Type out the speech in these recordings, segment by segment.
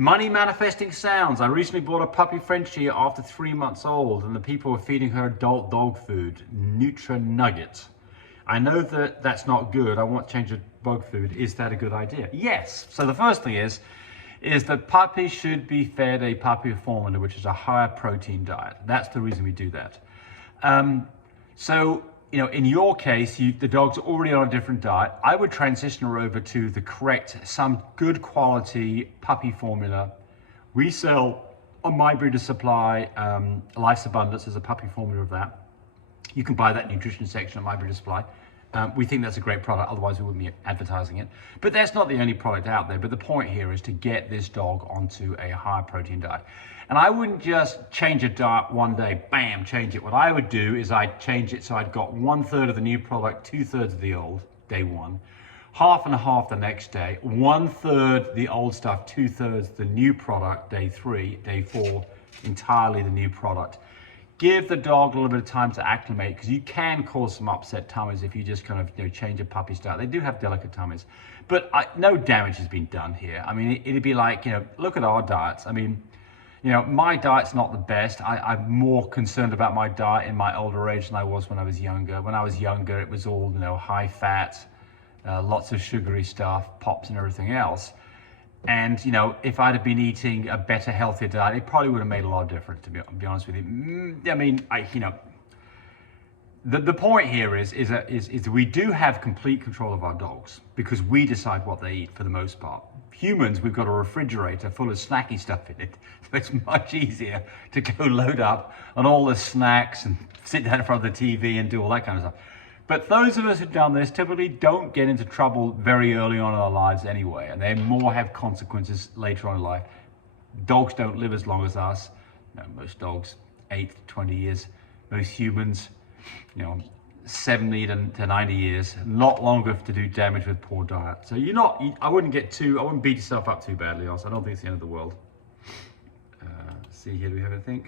Money manifesting sounds. I recently bought a puppy Frenchie after 3 months old, and the people were feeding her adult dog food, Nutri-Nugget. I know that that's not good. I want to change the dog food. Is that a good idea? Yes. So the first thing is that puppies should be fed a puppy formula, which is a higher protein diet. That's the reason we do that. So, you know, in your case, the dog's already on a different diet. I would transition her over to the correct, some good quality puppy formula. We sell on My Breeder Supply, Life's Abundance is a puppy formula of that. You can buy that nutrition section at My Breeder Supply. We think that's a great product, otherwise we wouldn't be advertising it. But that's not the only product out there. But the point here is to get this dog onto a higher protein diet. And I wouldn't just change a diet one day, bam, change it. What I would do is I'd change it so I'd got 1/3 of the new product, 2/3 of the old, day one. Half and half the next day, 1/3 the old stuff, 2/3 the new product, day three, day four, entirely the new product. Give the dog a little bit of time to acclimate, because you can cause some upset tummies if you just kind of change a puppy's diet. They do have delicate tummies, but no damage has been done here. I mean, it'd be like, look at our diets. I mean, my diet's not the best. I'm more concerned about my diet in my older age than I was when I was younger. When I was younger, it was all, high fat, lots of sugary stuff, pops and everything else. And, if I'd have been eating a better, healthier diet, it probably would have made a lot of difference, to be honest with you. I mean, the point here is that we do have complete control of our dogs because we decide what they eat for the most part. Humans, we've got a refrigerator full of snacky stuff in it, so it's much easier to go load up on all the snacks and sit down in front of the TV and do all that kind of stuff. But those of us who've done this typically don't get into trouble very early on in our lives anyway, and they more have consequences later on in life. Dogs don't live as long as us. Most dogs, 8 to 20 years. Most humans, 70 to 90 years. A lot longer to do damage with poor diet. So I wouldn't beat yourself up too badly, also. I don't think it's the end of the world. Let's see here, do we have anything?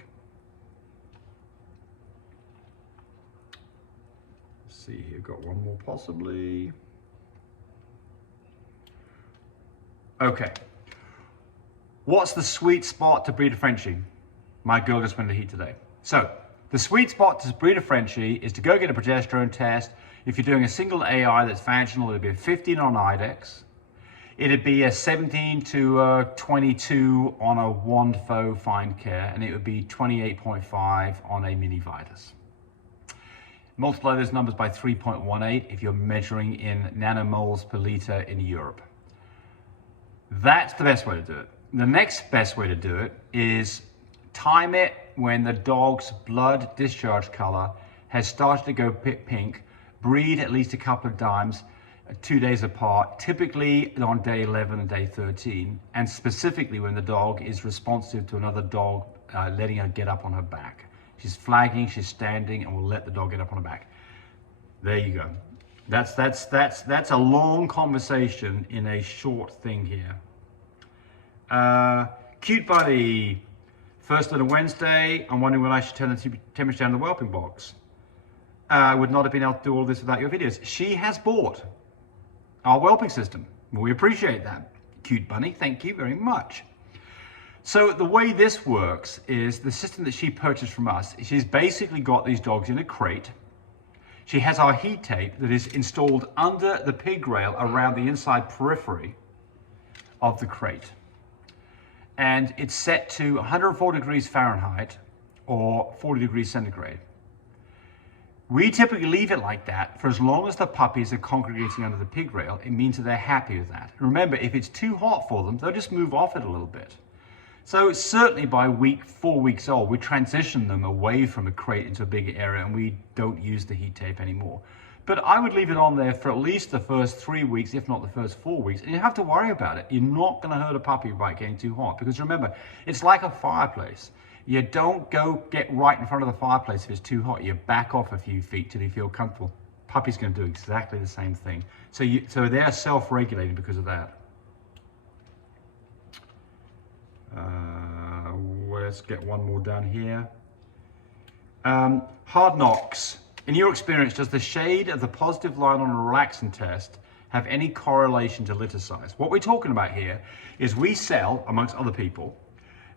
See here, got one more possibly. Okay. What's the sweet spot to breed a Frenchie? My girl just went to heat today. So the sweet spot to breed a Frenchie is to go get a progesterone test. If you're doing a single AI that's vaginal, it'd be a 15 on IDEX. It'd be a 17 to 22 on a Wand Faux Fine Care, and it would be 28.5 on a Mini Vitus. Multiply those numbers by 3.18 if you're measuring in nanomoles per liter in Europe. That's the best way to do it. The next best way to do it is time it when the dog's blood discharge color has started to go pink. Breed at least a couple of times, 2 days apart, typically on day 11 and day 13, and specifically when the dog is responsive to another dog letting her get up on her back. She's flagging, she's standing, and we'll let the dog get up on her back. There you go. That's a long conversation in a short thing here. Cute Buddy. First on a Wednesday, I'm wondering when I should turn the temperature down in the whelping box. I would not have been able to do all this without your videos. She has bought our whelping system. We appreciate that. Cute Bunny, thank you very much. So the way this works is the system that she purchased from us, she's basically got these dogs in a crate. She has our heat tape that is installed under the pig rail around the inside periphery of the crate. And it's set to 104 degrees Fahrenheit or 40 degrees centigrade. We typically leave it like that for as long as the puppies are congregating under the pig rail. It means that they're happy with that. Remember, if it's too hot for them, they'll just move off it a little bit. So certainly by 4 weeks old, we transition them away from a crate into a bigger area and we don't use the heat tape anymore. But I would leave it on there for at least the first 3 weeks, if not the first 4 weeks, and you have to worry about it. You're not gonna hurt a puppy by getting too hot, because remember, it's like a fireplace. You don't go get right in front of the fireplace if it's too hot. You back off a few feet till you feel comfortable. Puppy's gonna do exactly the same thing. So they're self-regulating because of that. Let's get one more down here. Hard Knocks. In your experience, does the shade of the positive line on a relaxant test have any correlation to litter size. What we're talking about here is we sell, amongst other people,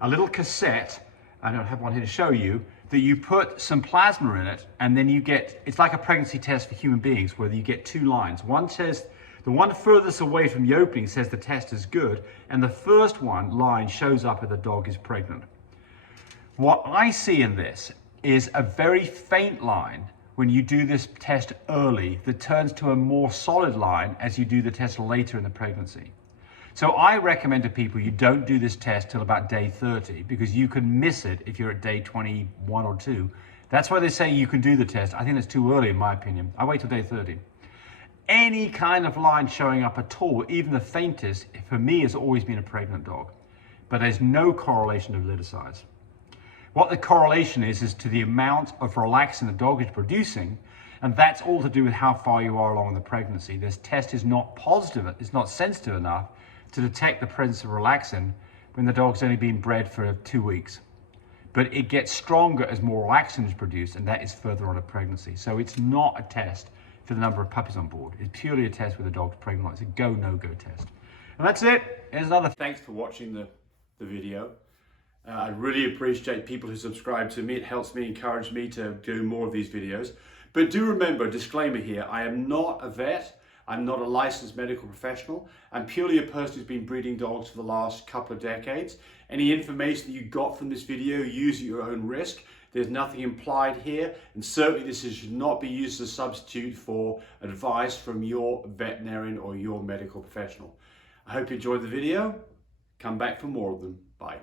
a little cassette, I don't have one here to show you, that you put some plasma in it, and then you get, it's like a pregnancy test for human beings, where you get two lines. One says, the one furthest away from the opening says the test is good, and the first line shows up if the dog is pregnant. What I see in this is a very faint line when you do this test early that turns to a more solid line as you do the test later in the pregnancy. So I recommend to people you don't do this test till about day 30, because you can miss it if you're at day 21 or 2. That's why they say you can do the test. I think it's too early in my opinion. I wait till day 30. Any kind of line showing up at all, even the faintest, for me has always been a pregnant dog. But there's no correlation to litter size. What the correlation is to the amount of relaxin the dog is producing, and that's all to do with how far you are along in the pregnancy. This test is not positive, it's not sensitive enough to detect the presence of relaxin when the dog's only been bred for 2 weeks. But it gets stronger as more relaxin is produced, and that is further on in pregnancy. So it's not a test for the number of puppies on board. It's purely a test where the dog's pregnant. It's a go, no-go test. And that's it. Here's another. Thanks for watching the video. I really appreciate people who subscribe to me. It helps me, encourage me to do more of these videos. But do remember, disclaimer here, I am not a vet. I'm not a licensed medical professional. I'm purely a person who's been breeding dogs for the last couple of decades. Any information that you got from this video, use at your own risk. There's nothing implied here, and certainly this should not be used as a substitute for advice from your veterinarian or your medical professional. I hope you enjoyed the video. Come back for more of them. Bye.